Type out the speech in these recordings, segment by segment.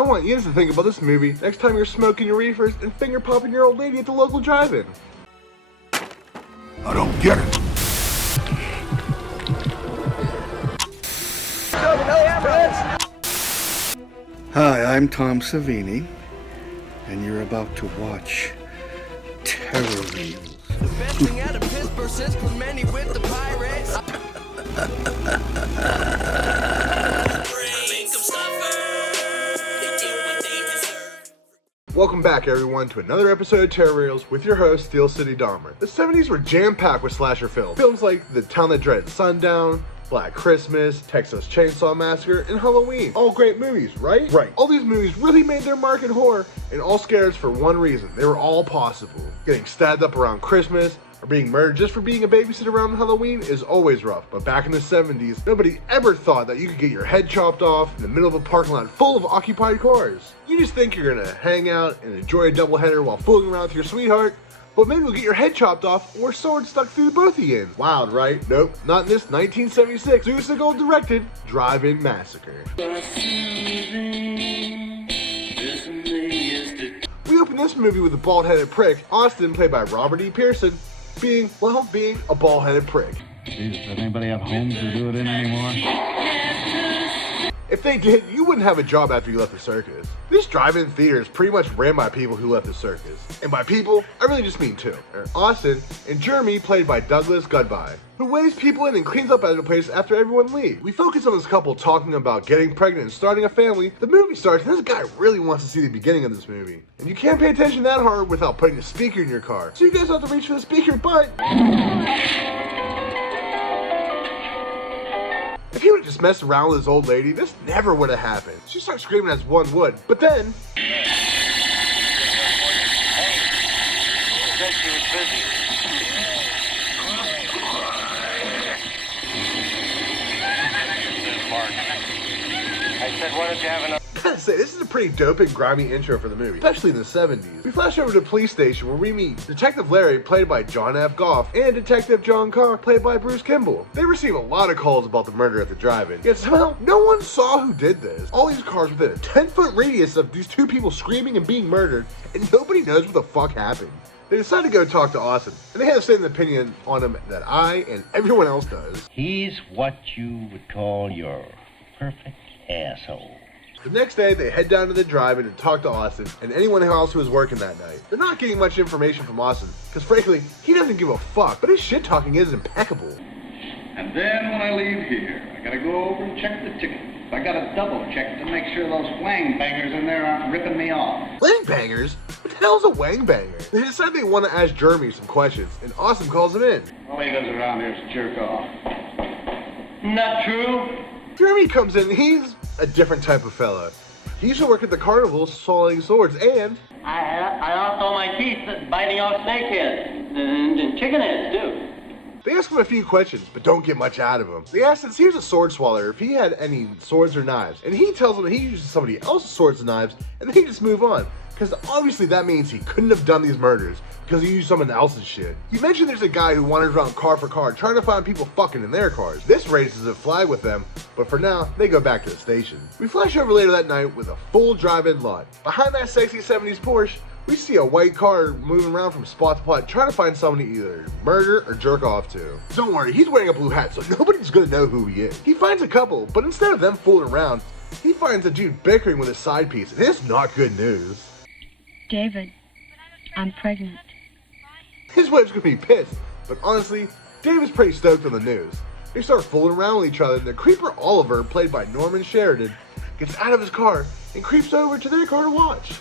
I want you to think about this movie next time you're smoking your reefers and finger popping your old lady at the local drive-in. I don't get it. Hi, I'm Tom Savini, and you're about to watch Terror Reels. The best thing out of Pittsburgh since Clemente with the Pirates. Welcome back, everyone, to another episode of Terror Reels with your host, Steel City Dahmer. The 70s were jam-packed with slasher films. Films like The Town That Dreaded Sundown, Black Christmas, Texas Chainsaw Massacre, and Halloween. All great movies, right? Right. All these movies really made their mark in horror, and all scared us for one reason. They were all possible. Getting stabbed up around Christmas, or being murdered just for being a babysitter around Halloween is always rough. But back in the 70s, nobody ever thought that you could get your head chopped off in the middle of a parking lot full of occupied cars. You just think you're gonna hang out and enjoy a doubleheader while fooling around with your sweetheart, but maybe you'll get your head chopped off or swords stuck through both of you. Wild, right? Nope, not in this 1976 Suicide Gold directed Drive-In Massacre. We open this movie with a bald-headed prick, Austin, played by Robert E. Pearson, being a bald-headed prick. Jeez, does anybody have homes to do it in anymore? If they did, you wouldn't have a job after you left the circus. This drive-in theater is pretty much ran by people who left the circus. And by people, I really just mean two. Austin and Jeremy, played by Douglas Goodby, who weighs people in and cleans up after the place after everyone leaves. We focus on this couple talking about getting pregnant and starting a family. The movie starts and this guy really wants to see the beginning of this movie. And you can't pay attention that hard without putting a speaker in your car. So you guys have to reach for the speaker, but if he would have just messed around with his old lady, this never would have happened. She starts screaming as one would, but then gotta say, this is a pretty dope and grimy intro for the movie, especially in the 70s. We flash over to the police station where we meet Detective Larry, played by John F. Goff, and Detective John Carr, played by Bruce Kimball. They receive a lot of calls about the murder at the drive-in, yet somehow no one saw who did this. All these cars within a 10-foot radius of these two people screaming and being murdered, and nobody knows what the fuck happened. They decide to go talk to Austin, and they have the same opinion on him that I and everyone else does. He's what you would call your perfect asshole. The next day, they head down to the drive-in and talk to Austin and anyone else who was working that night. They're not getting much information from Austin, because frankly, he doesn't give a fuck, but his shit-talking is impeccable. And then when I leave here, I gotta go over and check the tickets. I gotta double check to make sure those wang bangers in there aren't ripping me off. Wang bangers? What the hell's a wang banger? They decide they want to ask Jeremy some questions, and Austin calls him in. All he does around here is jerk off. Not true. Jeremy comes in, and he's a different type of fella. He used to work at the carnival selling swords, and I lost all my teeth biting off snake heads and chicken heads too. they ask him a few questions, but don't get much out of him. They ask since he was a sword swallower if he had any swords or knives, and he tells them that he uses somebody else's swords and knives, and they just move on. Because obviously that means he couldn't have done these murders, because he used someone else's shit. You mentioned there's a guy who wanders around car for car trying to find people fucking in their cars. This raises a flag with them, but for now, they go back to the station. We flash over later that night with a full drive-in lot. Behind that sexy 70s Porsche, we see a white car moving around from spot to spot trying to find someone to either murder or jerk off to. Don't worry, he's wearing a blue hat, so nobody's gonna know who he is. He finds a couple, but instead of them fooling around, he finds a dude bickering with his side piece, and it's not good news. David, I'm pregnant. His wife's gonna be pissed, but honestly, David's pretty stoked on the news. They start fooling around with each other, and the creeper Oliver, played by Norman Sheridan, gets out of his car and creeps over to their car to watch.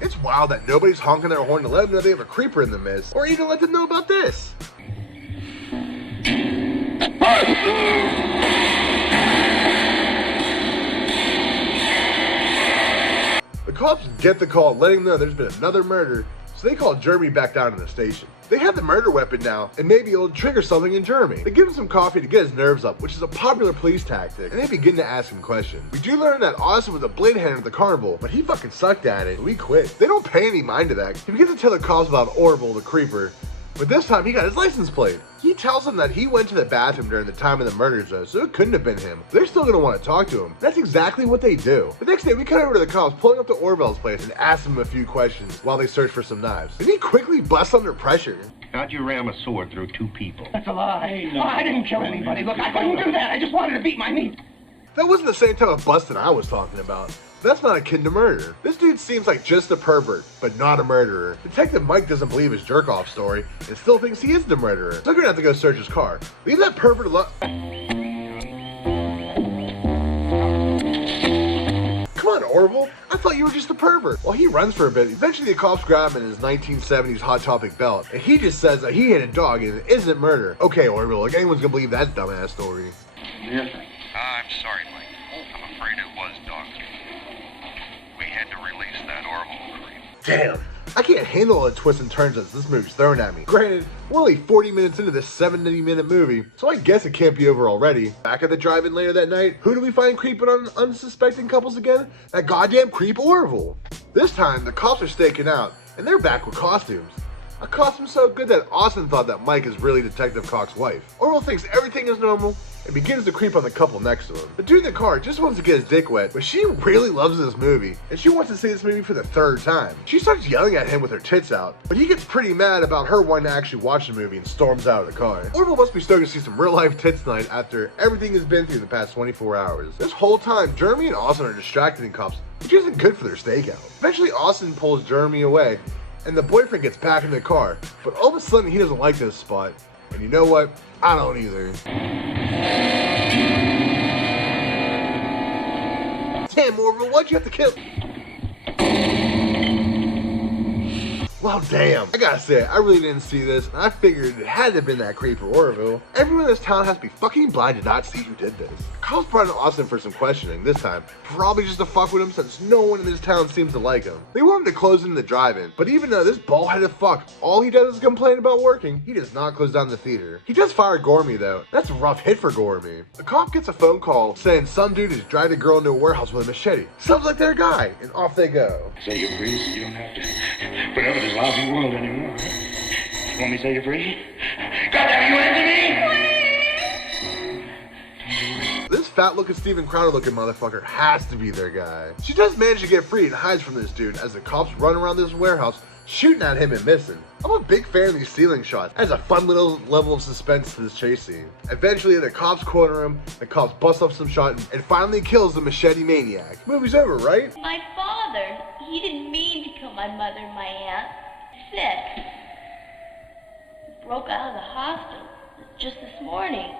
It's wild that nobody's honking their horn to let them know they have a creeper in the midst, or even let them know about this. The cops get the call letting them know there's been another murder, so they call Jeremy back down to the station. They have the murder weapon now, and maybe it'll trigger something in Jeremy. They give him some coffee to get his nerves up, which is a popular police tactic, and they begin to ask him questions. We do learn that Austin was a blade hand at the carnival, but he fucking sucked at it, so we quit. They don't pay any mind to that. He begins to tell the cops about Orville, the creeper, But this time he got his license plate. He tells them that he went to the bathroom during the time of the murders though, so it couldn't have been him. They're still gonna want to talk to him. That's exactly what they do. The next day we cut over to the cops pulling up to Orville's place and ask him a few questions while they search for some knives. And he quickly busts under pressure. How'd you ram a sword through two people? That's a lie. No, I didn't kill anybody. Look, I couldn't do that. I just wanted to beat my meat. That wasn't the same type of busting I was talking about. That's not akin to murder. This dude seems like just a pervert, but not a murderer. Detective Mike doesn't believe his jerk-off story and still thinks he is the murderer. So they're gonna have to go search his car. Leave that pervert alone. Come on, Orville. I thought you were just a pervert. Well, he runs for a bit. Eventually, the cops grab him in his 1970s Hot Topic belt, and he just says that he hit a dog and it isn't murder. Okay, Orville, like anyone's gonna believe that dumbass story. Yes, sir. I'm sorry, Mike. I'm afraid it was dog. We had to release that Orville creep. Damn. I can't handle all the twists and turns that this movie's throwing at me. Granted, we're only 40 minutes into this 70-minute movie, so I guess it can't be over already. Back at the drive-in later that night, who do we find creeping on unsuspecting couples again? That goddamn creep Orville. This time, the cops are staking out, and they're back with costumes. A costume so good that Austin thought that Mike is really Detective Cox's wife. Orville thinks everything is normal and begins to creep on the couple next to him. The dude in the car just wants to get his dick wet, but she really loves this movie, and she wants to see this movie for the third time. She starts yelling at him with her tits out, but he gets pretty mad about her wanting to actually watch the movie and storms out of the car. Orville must be stoked to see some real-life tits tonight after everything he's been through the past 24 hours. This whole time, Jeremy and Austin are distracting the cops, which isn't good for their stakeout. Eventually, Austin pulls Jeremy away, and the boyfriend gets back in the car, but all of a sudden he doesn't like this spot. And you know what? I don't either. Damn, Orville, why'd you have to kill? Well, damn. I gotta say, I really didn't see this, and I figured it had to have been that creeper Orville. Everyone in this town has to be fucking blind to not see who did this. Cops brought in Austin for some questioning this time, probably just to fuck with him since no one in this town seems to like him. They want him to close in the drive-in, but even though this bald-headed fuck, all he does is complain about working, he does not close down the theater. He does fire Gormy though. That's a rough hit for Gormy. The cop gets a phone call saying some dude is dragging a girl into a warehouse with a machete. Sounds like their guy, and off they go. Say you're free, so you don't have to put up with this lousy world anymore. You want me to say you're free? Goddamn, you answer me! This fat-looking Steven Crowder-looking motherfucker has to be their guy. She does manage to get free and hides from this dude as the cops run around this warehouse shooting at him and missing. I'm a big fan of these ceiling shots. Adds a fun little level of suspense to this chase scene. Eventually, the cops corner him, the cops bust up some shot, and finally kills the machete maniac. Movie's over, right? My father, he didn't mean to kill my mother and my aunt. Sick. Broke out of the hospital just this morning.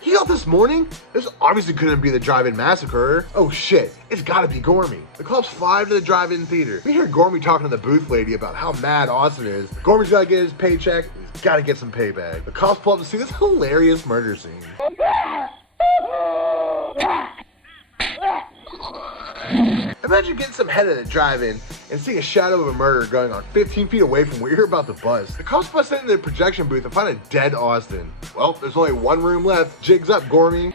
He out this morning? This obviously couldn't be the drive-in massacre. Oh shit, it's gotta be Gormy. The cops fly to the drive-in theater. We hear Gormy talking to the booth lady about how mad Austin is. Gormy's gotta get his paycheck, he's gotta get some payback. The cops pull up to see this hilarious murder scene. Imagine getting some head at a drive-in and seeing a shadow of a murder going on 15 feet away from where you're about to bust. The cops bust into the projection booth and find a dead Austin. Well, there's only one room left. Jigs up, Gormy.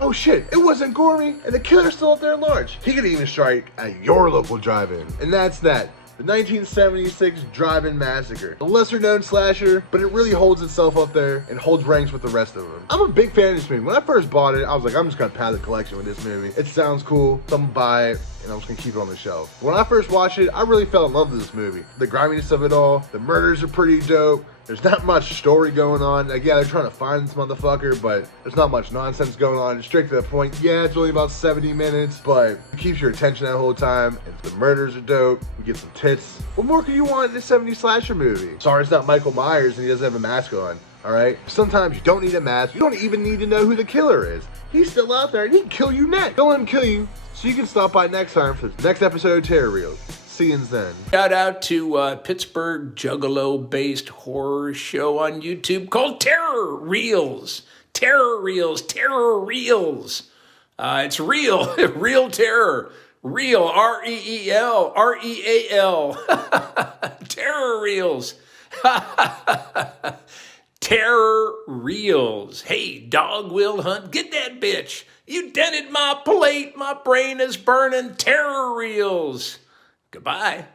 Oh shit, it wasn't Gormy, and the killer's still out there at large. He could even strike at your local drive-in. And that's that. The 1976 Drive-In Massacre. A lesser-known slasher, but it really holds itself up there and holds ranks with the rest of them. I'm a big fan of this movie. When I first bought it, I was like, I'm just gonna pad the collection with this movie. It sounds cool, so I'm gonna buy it, and I'm just gonna keep it on the shelf. When I first watched it, I really fell in love with this movie. The griminess of it all, the murders are pretty dope. There's not much story going on. Like, yeah, they're trying to find this motherfucker, but there's not much nonsense going on. It's straight to the point. Yeah, it's only about 70 minutes, but it keeps your attention that whole time. And the murders are dope. We get some tits. What more could you want in a 70s slasher movie? Sorry, it's not Michael Myers and he doesn't have a mask on. All right? Sometimes you don't need a mask. You don't even need to know who the killer is. He's still out there and he can kill you next. Don't let him kill you so you can stop by next time for the next episode of Terror Reels. See you then. Shout out to Pittsburgh Juggalo-based horror show on YouTube called Terror Reels. Terror Reels. Terror Reels. It's real. Real terror. Real. R-E-E-L. R-E-A-L. Terror Reels. Terror Reels. Hey, dog will hunt. Get that bitch. You dented my plate. My brain is burning. Terror reels. Goodbye.